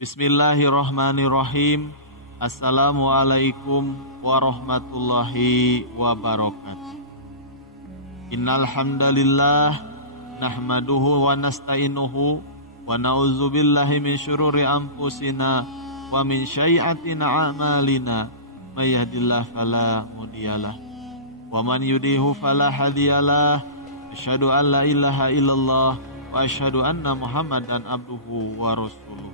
Bismillahirrahmanirrahim. Assalamualaikum warahmatullahi wabarakatuh. Innal hamdalillah nahmaduhu wa nasta'inuhu wa na'udzubillahi min syururi anfusina wa min sayyiati a'malina. May yahdihillahu fala mudhiyalah wa man yudhlilhu fala hadiyalah. Asyhadu an la ilaha illallah wa asyhadu anna Muhammadan abduhu wa rasuluh.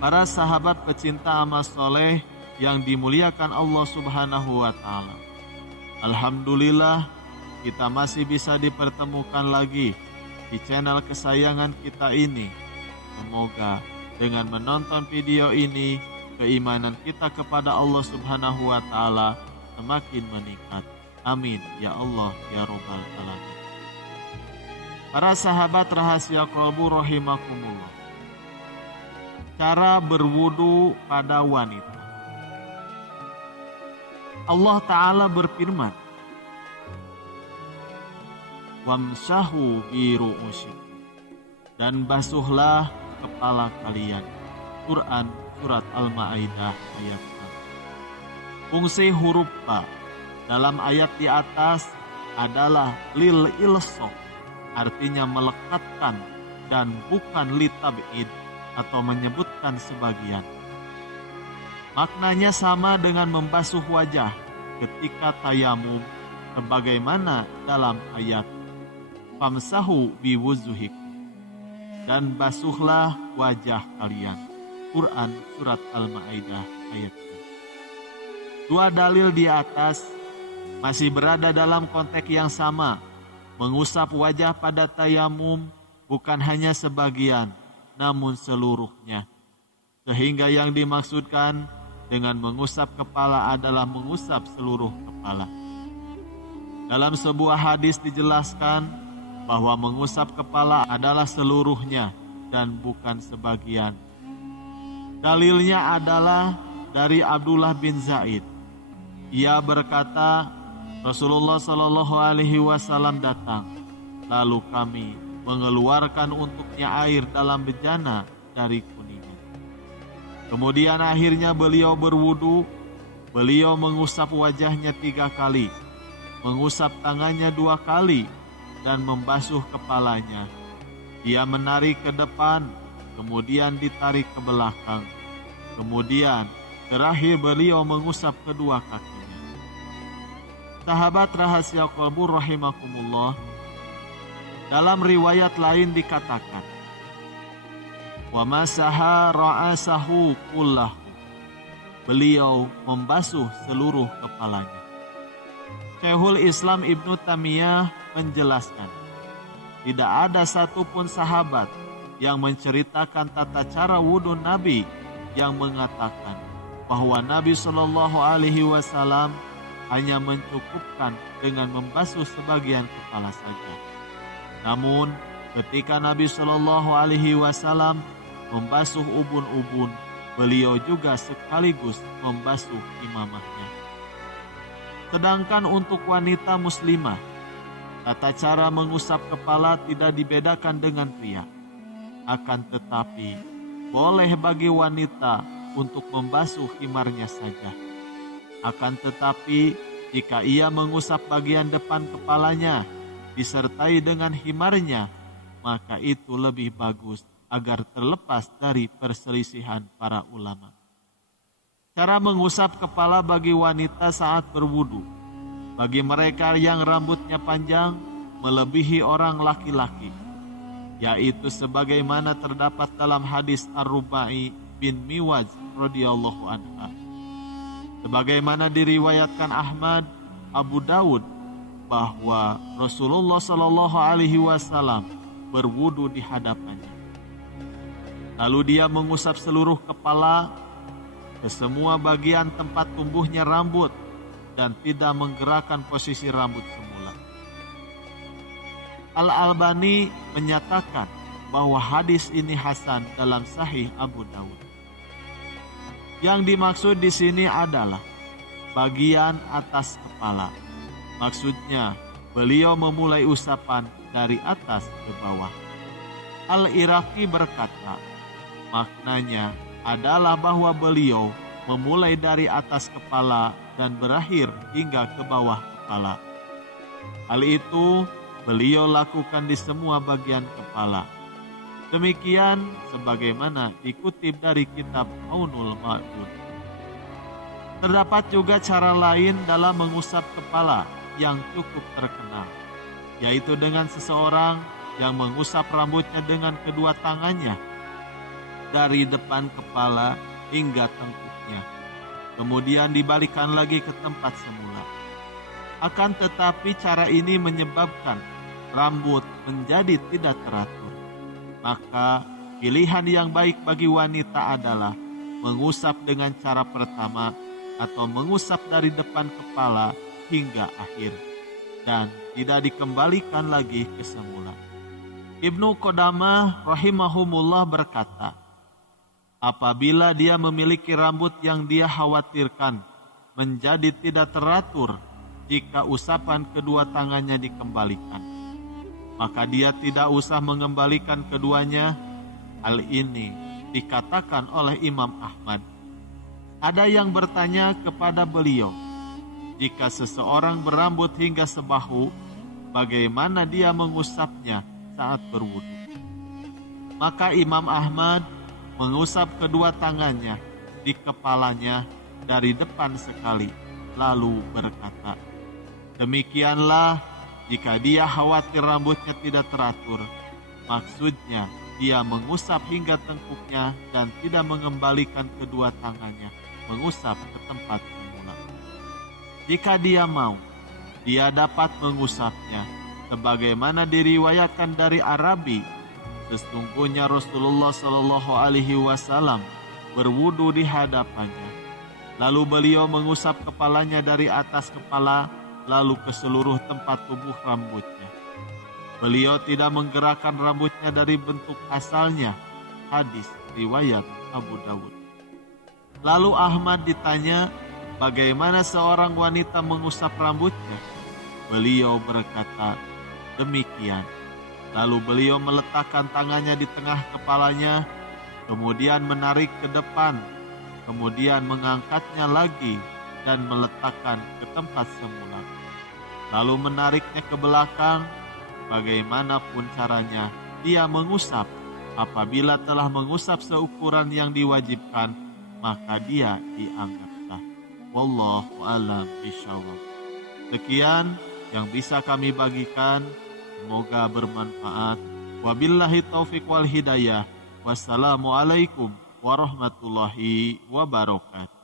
Para sahabat pecinta amal soleh yang dimuliakan Allah Subhanahu wa Ta'ala, alhamdulillah kita masih bisa dipertemukan lagi di channel kesayangan kita ini. Semoga dengan menonton video ini, keimanan kita kepada Allah Subhanahu wa Ta'ala semakin meningkat. Amin ya Allah ya Rabbal Alamin. Para sahabat rahasia qalbu rahimakumullah. Cara berwudu pada wanita. Allah Ta'ala berfirman, wamsahu bi ru'usikum, dan basuhlah kepala kalian. Quran surat Al-Maidah ayat 6. Fungsi huruf ba dalam ayat di atas adalah lil ilsoq, artinya melekatkan dan bukan litab'id atau menyebutkan sebagian. Maknanya sama dengan membasuh wajah ketika tayamum, sebagaimana dalam ayat famsahu biwujuhikum, dan basuhlah wajah kalian. Quran surat Al-Maidah ayat 6. Dua dalil di atas masih berada dalam konteks yang sama. Mengusap wajah pada tayamum bukan hanya sebagian, namun seluruhnya. Sehingga yang dimaksudkan dengan mengusap kepala adalah mengusap seluruh kepala. Dalam sebuah hadis dijelaskan bahwa mengusap kepala adalah seluruhnya dan bukan sebagian. Dalilnya adalah dari Abdullah bin Zaid. Ia berkata, Rasulullah SAW datang, lalu kami mengeluarkan untuknya air dalam bejana dari kuningan. Kemudian akhirnya beliau berwudu. Beliau mengusap wajahnya 3 kali, mengusap tangannya 2 kali, dan membasuh kepalanya. Dia menarik ke depan, kemudian ditarik ke belakang. Kemudian terakhir beliau mengusap kedua kakinya. Sahabat rahasia qalbu rahimakumullah, dalam riwayat lain dikatakan, wa masaha ra'asahu kullahu, beliau membasuh seluruh kepalanya. Syekhul Islam Ibnu Taimiyah menjelaskan, tidak ada satupun sahabat yang menceritakan tata cara wudu Nabi yang mengatakan bahwa Nabi Shallallahu Alaihi Wasallam hanya mencukupkan dengan membasuh sebagian kepala saja. Namun ketika Nabi Shallallahu Alaihi Wasallam membasuh ubun-ubun, beliau juga sekaligus membasuh imamahnya. Sedangkan untuk wanita muslimah, tata cara mengusap kepala tidak dibedakan dengan pria. Akan tetapi, boleh bagi wanita untuk membasuh khimarnya saja. Akan tetapi, jika ia mengusap bagian depan kepalanya disertai dengan khimarnya, maka itu lebih bagus agar terlepas dari perselisihan para ulama. Cara mengusap kepala bagi wanita saat berwudu. Bagi mereka yang rambutnya panjang melebihi orang laki-laki, yaitu sebagaimana terdapat dalam hadis Ar-Rubai bin Miwaj radhiyallahu anha. Sebagaimana diriwayatkan Ahmad, Abu Dawud, bahwa Rasulullah Shallallahu Alaihi Wasallam berwudu di hadapannya. Lalu dia mengusap seluruh kepala ke semua bagian tempat tumbuhnya rambut dan tidak menggerakkan posisi rambut semula. Al-Albani menyatakan bahwa hadis ini hasan dalam Sahih Abu Dawud. Yang dimaksud di sini adalah bagian atas kepala. Maksudnya, beliau memulai usapan dari atas ke bawah. Al-Iraqi berkata, maknanya adalah bahwa beliau memulai dari atas kepala dan berakhir hingga ke bawah kepala. Hal itu beliau lakukan di semua bagian kepala. Demikian sebagaimana dikutip dari kitab Aunul Ma'bud. Terdapat juga cara lain dalam mengusap kepala yang cukup terkenal, yaitu dengan seseorang yang mengusap rambutnya dengan kedua tangannya dari depan kepala hingga tengkuknya, kemudian dibalikan lagi ke tempat semula. Akan tetapi cara ini menyebabkan rambut menjadi tidak teratur. Maka pilihan yang baik bagi wanita adalah mengusap dengan cara pertama atau mengusap dari depan kepala hingga akhir dan tidak dikembalikan lagi ke semula. Ibnu Qudamah rahimahumullah berkata, apabila dia memiliki rambut yang dia khawatirkan menjadi tidak teratur jika usapan kedua tangannya dikembalikan, maka dia tidak usah mengembalikan keduanya. Hal ini dikatakan oleh Imam Ahmad. Ada yang bertanya kepada beliau, jika seseorang berambut hingga sebahu, bagaimana dia mengusapnya saat berwudu? Maka Imam Ahmad mengusap kedua tangannya di kepalanya dari depan sekali, lalu berkata, demikianlah jika dia khawatir rambutnya tidak teratur, maksudnya dia mengusap hingga tengkuknya dan tidak mengembalikan kedua tangannya mengusap ke tempat semula. Jika dia mau, dia dapat mengusapnya, sebagaimana diriwayatkan dari Arabi. Sesungguhnya Rasulullah Shallallahu Alaihi Wasallam berwudu di hadapannya, lalu beliau mengusap kepalanya dari atas kepala lalu ke seluruh tempat tubuh rambutnya. Beliau tidak menggerakkan rambutnya dari bentuk asalnya. Hadis riwayat Abu Dawud. Lalu Ahmad ditanya, bagaimana seorang wanita mengusap rambutnya? Beliau berkata, demikian. Lalu beliau meletakkan tangannya di tengah kepalanya, kemudian menarik ke depan, kemudian mengangkatnya lagi dan meletakkan ke tempat semula, lalu menariknya ke belakang. Bagaimanapun caranya, dia mengusap. Apabila telah mengusap seukuran yang diwajibkan, maka dia dianggap sah. Wallahu a'lam bishawab. Sekian yang bisa kami bagikan, semoga bermanfaat. Wabillahi taufiq wal hidayah. Wassalamualaikum warahmatullahi wabarakatuh.